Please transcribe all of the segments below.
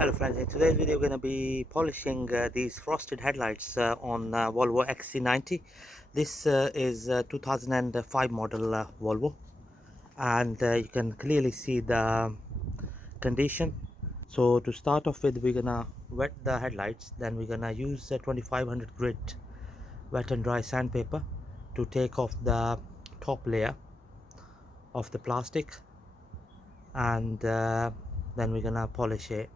Hello friends, in today's video we're going to be polishing these frosted headlights on Volvo XC90. This is 2005 model Volvo, and you can clearly see the condition. So to start off with, we're gonna wet the headlights, then we're gonna use 2500 grit wet and dry sandpaper to take off the top layer of the plastic, and then we're gonna polish it.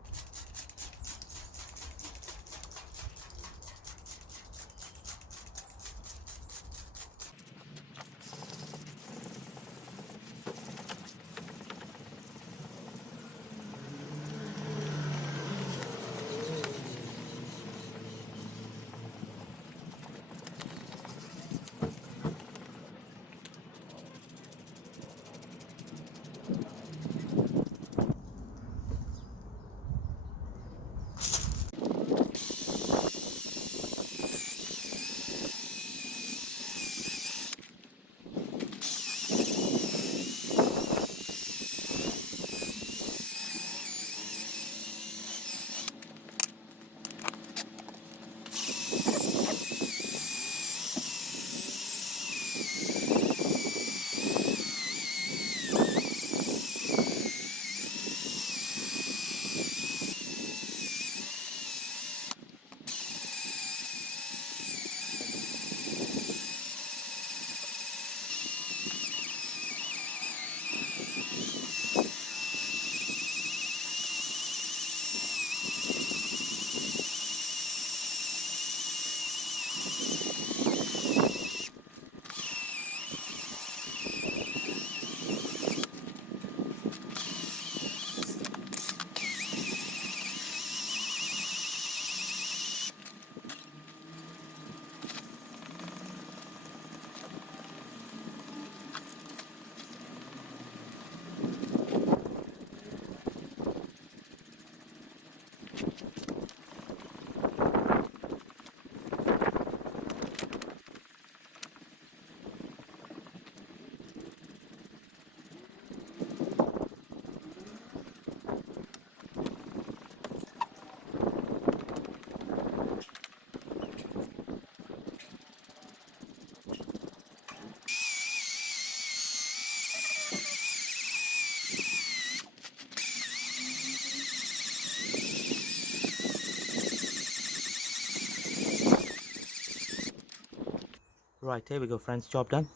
Right, here we go friends, job done.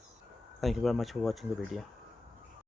Thank you very much for watching the video.